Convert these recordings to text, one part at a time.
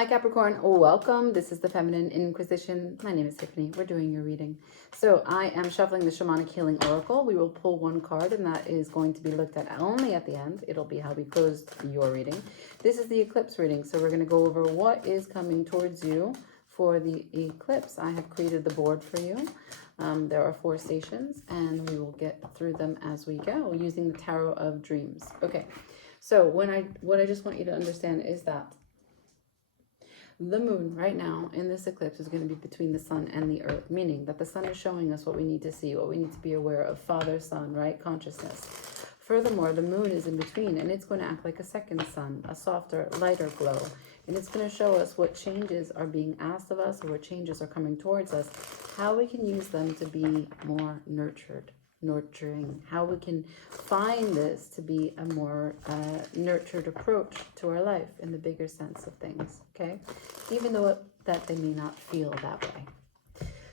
Hi Capricorn, welcome. This is the Feminine Inquisition. My name is Tiffany. We're doing your reading. So I am shuffling the Shamanic Healing Oracle. We will pull one card and that is going to be looked at only at the end. It'll be how we closed your reading. This is the eclipse reading. So we're going to go over what is coming towards you for the eclipse. I have created the board for you. There are 4 stations and we will get through them as we go using the Tarot of Dreams. Okay, so what I just want you to understand is that the moon right now in this eclipse is going to be between the sun and the earth, meaning that the sun is showing us what we need to see, what we need to be aware of, father, son, right? Consciousness. Furthermore, the moon is in between and it's going to act like a second sun, a softer, lighter glow. And it's going to show us what changes are being asked of us or what changes are coming towards us, how we can use them to be more nurturing, how we can find this to be a more nurtured approach to our life in the bigger sense of things, okay? Even though that they may not feel that way.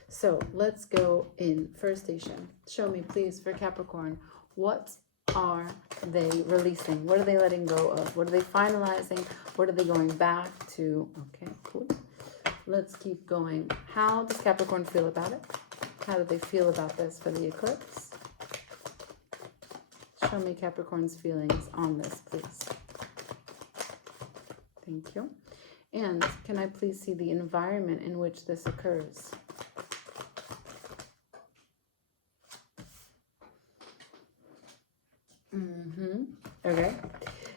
So let's go in first station. Show me, please, for Capricorn, what are they releasing? What are they letting go of? What are they finalizing? What are they going back to? Okay, cool. Let's keep going. How does Capricorn feel about it? How do they feel about this for the eclipse? Show me Capricorn's feelings on this, please. Thank you. And can I please see the environment in which this occurs? Okay.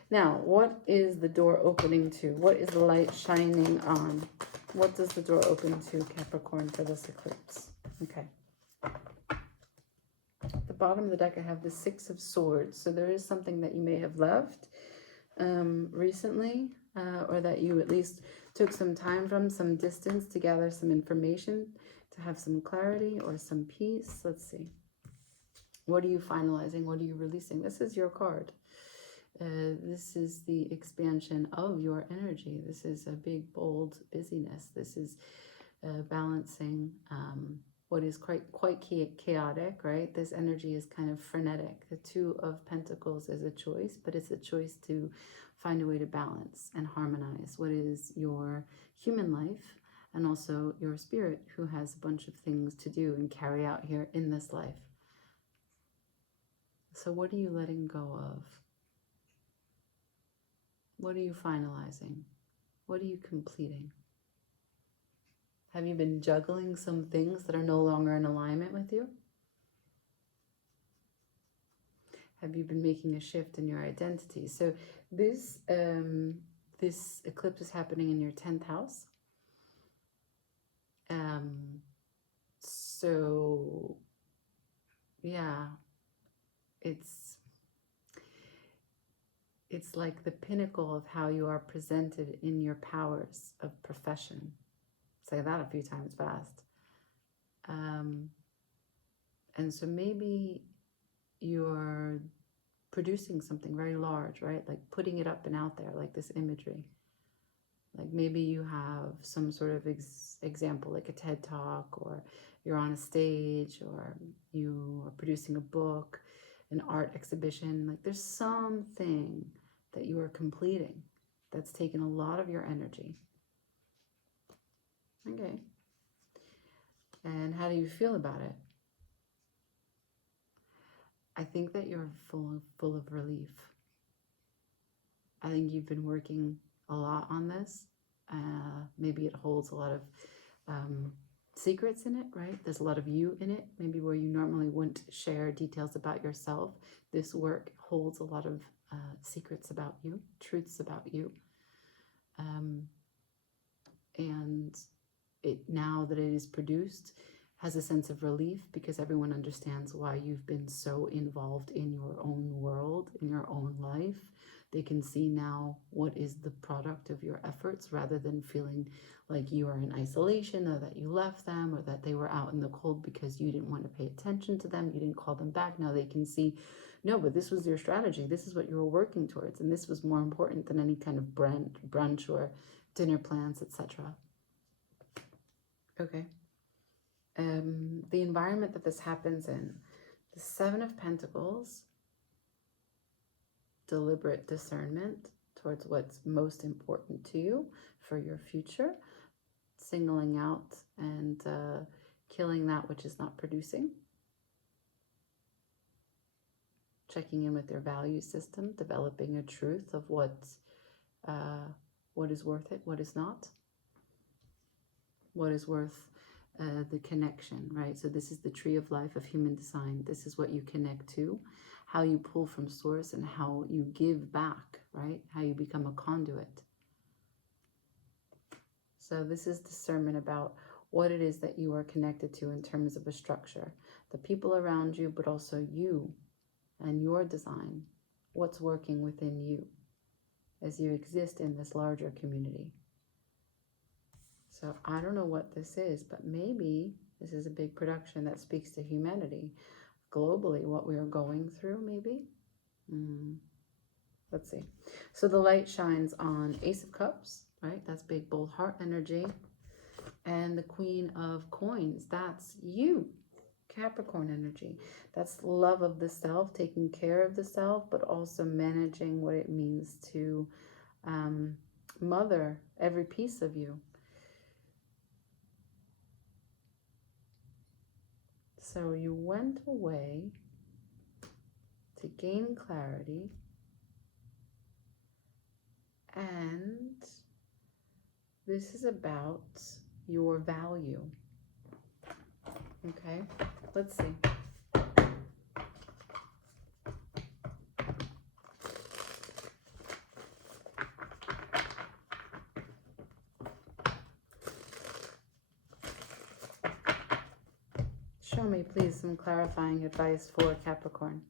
Now, what is the door opening to? What is the light shining on? What does the door open to, Capricorn, for this eclipse? Okay. At the bottom of the deck, I have the 6 of Swords. So there is something that you may have left recently, or that you at least took some time from, some distance to gather some information, to have some clarity or some peace. Let's see. What are you finalizing? What are you releasing? This is your card. This is the expansion of your energy. This is a big, bold busyness. This is balancing what is quite chaotic, right? This energy is kind of frenetic. The 2 of Pentacles is a choice, but it's a choice to find a way to balance and harmonize what is your human life and also your spirit, who has a bunch of things to do and carry out here in this life. So what are you letting go of? What are you finalizing? What are you completing? Have you been juggling some things that are no longer in alignment with you? Have you been making a shift in your identity? So this this eclipse is happening in your 10th house. So yeah, it's like the pinnacle of how you are presented in your powers of profession. Say that a few times fast. And so maybe you're producing something very large, right? Like putting it up and out there, like this imagery. Like maybe you have some sort of example, like a TED Talk, or you're on a stage, or you are producing a book, an art exhibition. Like there's something that you are completing that's taken a lot of your energy. Okay. And how do you feel about it? I think that you're full of relief. I think you've been working a lot on this. Maybe it holds a lot of secrets in it, right? There's a lot of you in it. Maybe where you normally wouldn't share details about yourself, this work holds a lot of secrets about you, truths about you. And it, now that it is produced, has a sense of relief because everyone understands why you've been so involved in your own world, in your own life. They can see now what is the product of your efforts, rather than feeling like you are in isolation, or that you left them, or that they were out in the cold because you didn't want to pay attention to them, you didn't call them back. Now they can see, no, but this was your strategy. This is what you were working towards. And this was more important than any kind of brunch or dinner plans, etc. Okay. The environment that this happens in, the 7 of Pentacles, deliberate discernment, towards what's most important to you for your future, singling out and killing that which is not producing, checking in with your value system, developing a truth of what is worth it, what is not, what is worth the connection, right? So this is the tree of life of human design. This is what you connect to, how you pull from source, and how you give back, right? How you become a conduit. So this is discernment about what it is that you are connected to in terms of a structure, the people around you, but also you and your design, what's working within you as you exist in this larger community. So I don't know what this is, but maybe this is a big production that speaks to humanity globally, what we are going through, maybe. Let's see. So the light shines on Ace of Cups, right? That's big, bold heart energy. And the Queen of Coins, that's you, Capricorn energy. That's love of the self, taking care of the self, but also managing what it means to mother every piece of you. So you went away to gain clarity, and this is about your value. Okay, let's see. Show me, please, some clarifying advice for Capricorn.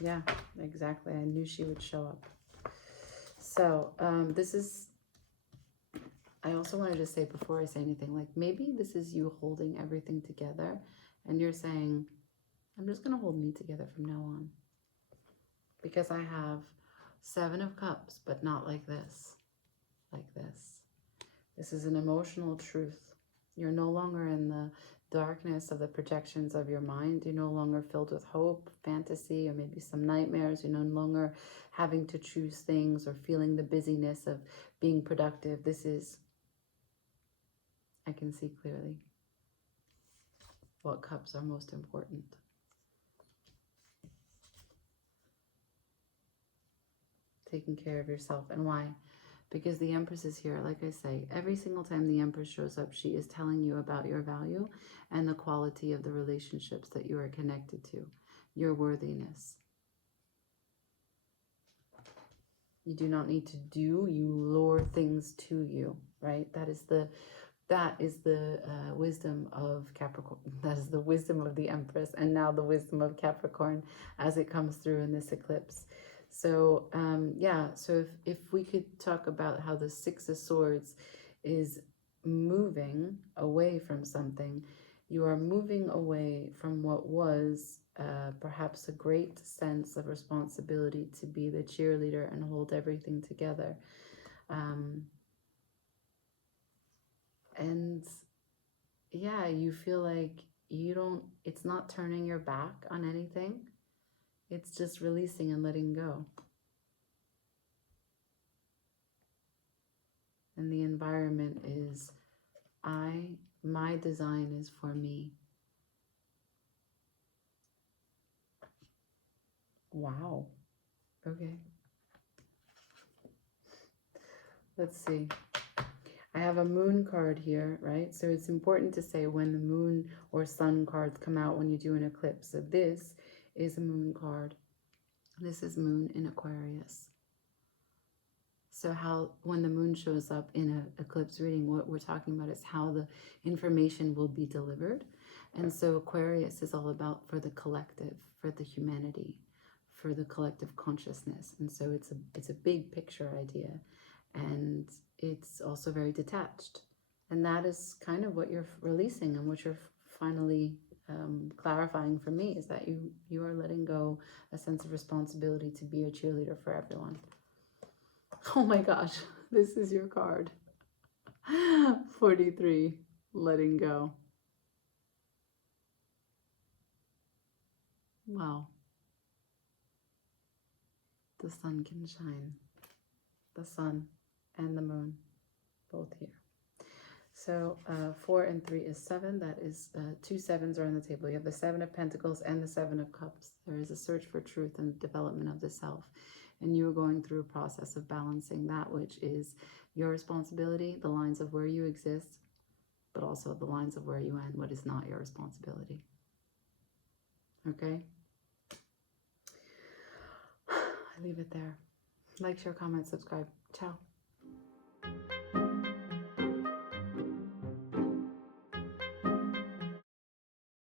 Yeah, exactly. I knew she would show up. So this is, I also wanted to say before I say anything, like maybe this is you holding everything together and you're saying, I'm just going to hold me together from now on. Because I have 7 of Cups, but not like this. Like this. This is an emotional truth. You're no longer in the darkness of the projections of your mind. You're no longer filled with hope, fantasy, or maybe some nightmares. You're no longer having to choose things or feeling the busyness of being productive. This is, I can see clearly what cups are most important. Taking care of yourself. And why? Because the Empress is here. Like I say, every single time the Empress shows up, she is telling you about your value and the quality of the relationships that you are connected to, your worthiness. You do not need to do, you lure things to you, right? That is the wisdom of Capricorn. That is the wisdom of the Empress, and now the wisdom of Capricorn as it comes through in this eclipse. So yeah, so if we could talk about how the 6 of Swords is moving away from something, you are moving away from what was perhaps a great sense of responsibility to be the cheerleader and hold everything together. And yeah, you feel like it's not turning your back on anything. It's just releasing and letting go. And the environment is, my design is for me. Wow. Okay. Let's see. I have a moon card here, right? So it's important to say when the moon or sun cards come out when you do an eclipse. So this is a moon card. This is moon in Aquarius. So how, when the moon shows up in an eclipse reading, what we're talking about is how the information will be delivered. And so Aquarius is all about for the collective, for the humanity, for the collective consciousness. And so it's a big picture idea. And it's also very detached. And that is kind of what you're releasing and what you're finally clarifying for me, is that you are letting go a sense of responsibility to be a cheerleader for everyone. Oh my gosh, this is your card. 43, letting go. well, the sun can shine. The sun and the moon, both here. So 4 and 3 is 7. That is 2 sevens are on the table. You have the 7 of Pentacles and the 7 of Cups. There is a search for truth and development of the self. And you're going through a process of balancing that which is your responsibility, the lines of where you exist, but also the lines of where you end, what is not your responsibility. Okay? I leave it there. Like, share, comment, subscribe. Ciao.